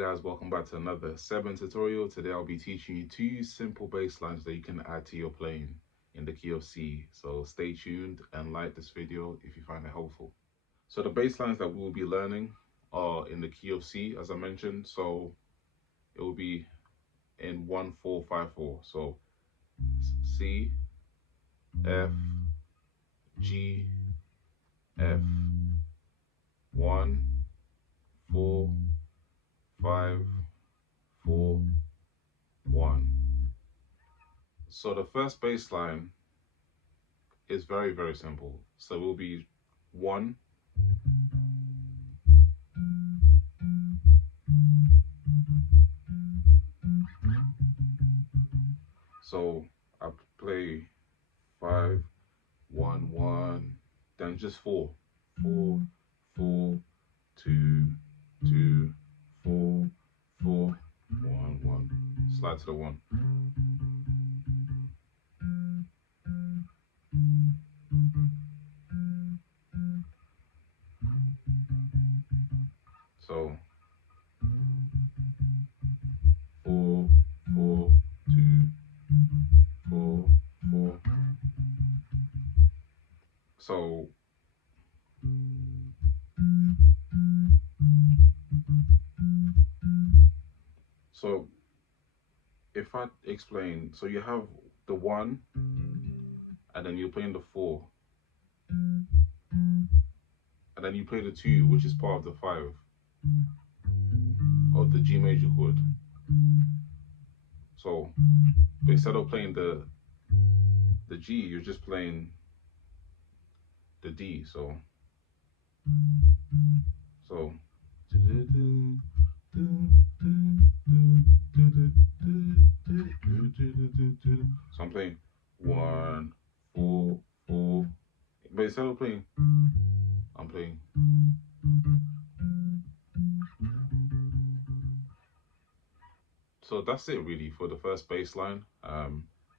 Guys, welcome back to another Seben tutorial. Today I'll be teaching you two simple bass lines that you can add to your playing in the key of C. So stay tuned and like this video if you find it helpful. So the bass lines that we will be learning are in the key of C, as I mentioned. So it will be in 1-4-5-4. So C, F, G, F, 1, 4, 5, 4, 1. So the first bass line is very simple. So it will be 1, so I play 5, 1, 1, then just 4, 4, 4, 2, 2, 4, 4, 1, 1. Slide to the 1. So 4, 4, 2, 4, 4. So if I explain, so you have the 1, and then you're playing the 4, and then you play the 2, which is part of the 5 of the G major chord. So, but instead of playing the G, you're just playing the D. So I'm playing 1, 4, 4, but instead of playing, I'm playing. So that's it really for the first bass line.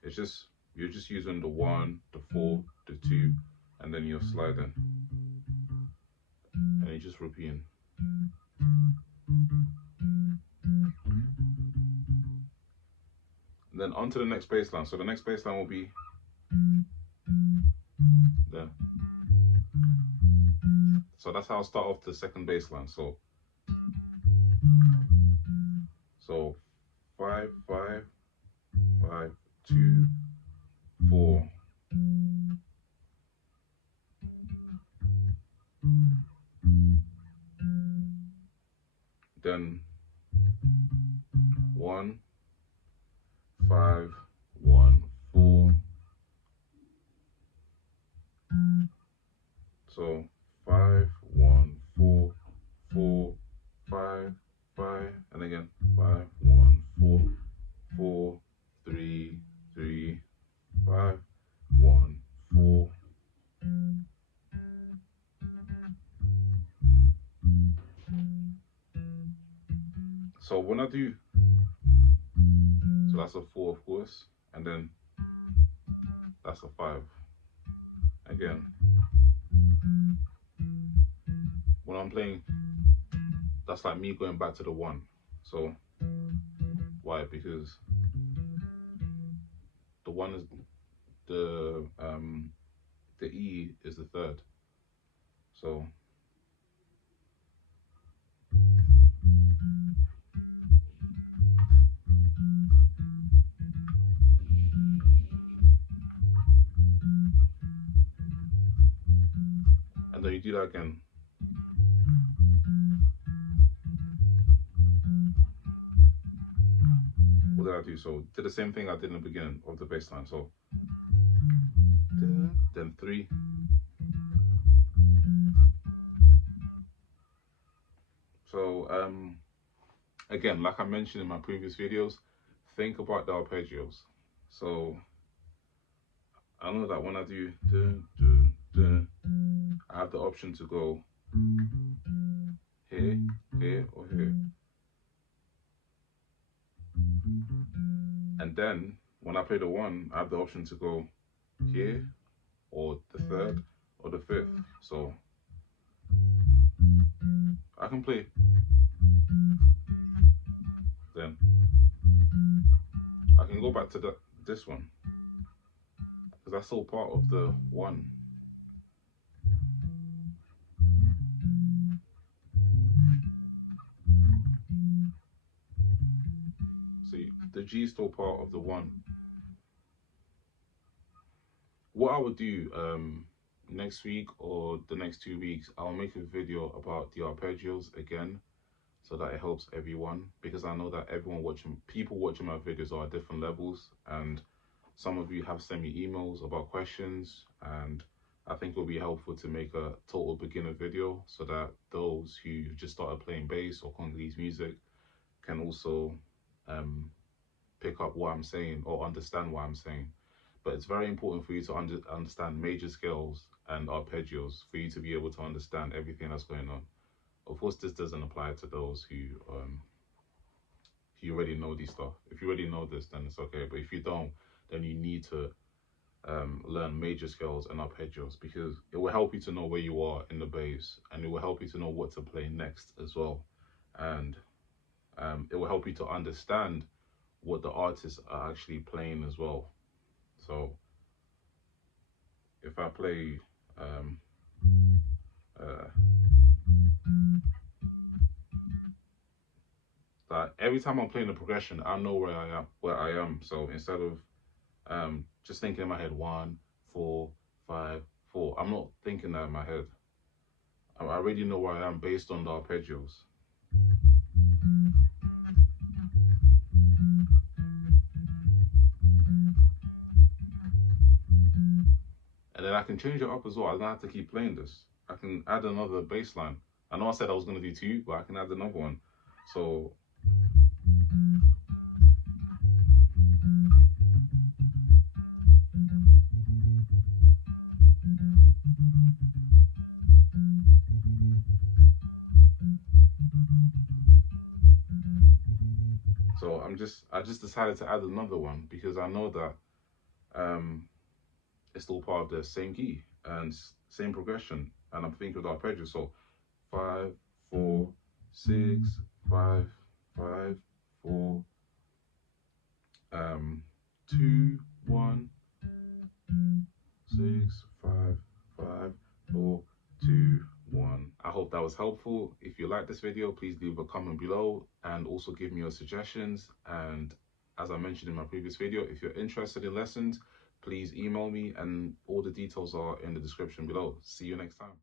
It's just, you're just using the 1, the 4, the 2, and then you're sliding, and you're just repeating. And then on to the next bass line. So the next bass line will be there. So that's how I'll start off the second bass line. So 5, 5, 5, 2, 4. Then 1, 5, 1, 4. So 5, 1, 4, 4, 5, 5, and again 5, 1, 4, 4, 3, 3, 5, 1, 4. So when I do, so that's a 4 of course, and then that's a 5. Again, when I'm playing, that's like me going back to the 1. So why? Because the 1 is the E is the 3rd. So and then you do that again. What did I do? So did the same thing I did in the beginning of the bass line. So then 3. So again, like I mentioned in my previous videos, think about the arpeggios. So I know that when I do I have the option to go here, here, or here. And then when I play the 1, I have the option to go here, or the 3rd, or the 5th. So I can play then I can go back to this one, because that's all part of the one. See, the G is still part of the one. What I would do next week or the next 2 weeks, I'll make a video about the arpeggios again, so that it helps everyone, because I know that people watching my videos are at different levels, and some of you have sent me emails about questions, and I think it'll be helpful to make a total beginner video so that those who just started playing bass or Congolese music can also um, pick up what I'm saying or understand what I'm saying. But it's very important for you to understand major scales and arpeggios for you to be able to understand everything that's going on. Of course, this doesn't apply to those who already know these stuff. If you already know this, then it's okay. But if you don't, then you need to learn major scales and arpeggios, because it will help you to know where you are in the bass, and it will help you to know what to play next as well. And it will help you to understand what the artists are actually playing as well. So if I play uh, that, every time I'm playing the progression, I know where I am. So instead of just thinking in my head 1, 4, 5, 4, I'm not thinking that in my head. I already know where I am based on the arpeggios. And then I can change it up as well. I don't have to keep playing this. I can add another bass line. I know I said I was going to do two, but I can add another one. So I just decided to add another one because I know that um it's still part of the same key and same progression, and I'm thinking of the arpeggio. So 5, 4, 6, 5, 5, 4, 2, 1, 6, 5, 5, 4, 2, 1. I hope that was helpful. If you like this video, please leave a comment below and also give me your suggestions. And as I mentioned in my previous video, if you're interested in lessons, please email me, and all the details are in the description below. See you next time.